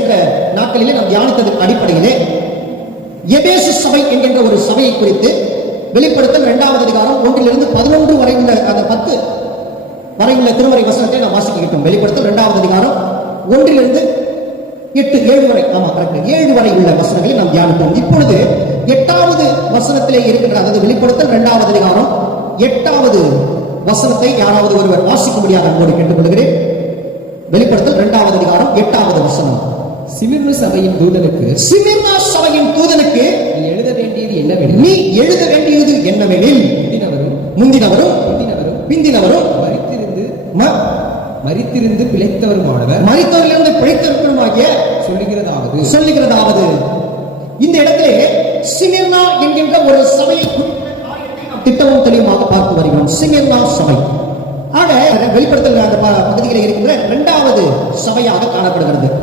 சென்ற நாட்களிலே நாம் தியானித்ததன் அடிப்படையிலே எபேசு சபை என்கின்ற ஒரு சபையை குறித்து வெளிப்படுத்தல் 2வது அதிகாரம் 1 to 11 வரை உள்ள அந்த 10 வரை உள்ள திருமறை வசனத்தை நாம் வாசிக்கிட்டோம். வெளிப்படுத்தல் 2வது அதிகாரம் 1 to 8 7 வரை, ஆமா கரெக்ட், 7 வரை உள்ள வசனங்களை நாம் தியானித்தோம். இப்பொழுது 8வது வசனத்திலே இருக்கின்ற, அதாவது வெளிப்படுத்தல் 2வது அதிகாரம் 8வது வசனத்தை யாராவது ஒருவர் வாசிக்க முடியாத அன்போடு கேட்டுக்கொள்கிறேன். வெளிப்படுத்தல் 2வது அதிகாரம் 8வது வசனம். சிமிர்னா சபையின் தூதனுக்கு, சிமிர்னா சபையின் தூதனுக்கு நீ எழுத வேண்டியது என்னவெனில், நீ எழுத வேண்டியது என்னவெனில், முந்தினவரும் பிந்தினவரும் மரித்திருந்து பிழைத்தவருமானவர், மரித்தவரிலிருந்து பிழைத்தவருமாகிய சொல்லுகிறதாவது. இந்த இடத்திலே சிமிர்னா என்கின்ற ஒரு சபையை திட்டமும் தெளிவாக பார்த்து வருகிறோம். சிமிர்னா சபை ஆக வெளிப்படுத்தல் அந்த பகுதியில் இருக்கின்ற 2வது சபையாக காணப்படுகிறது.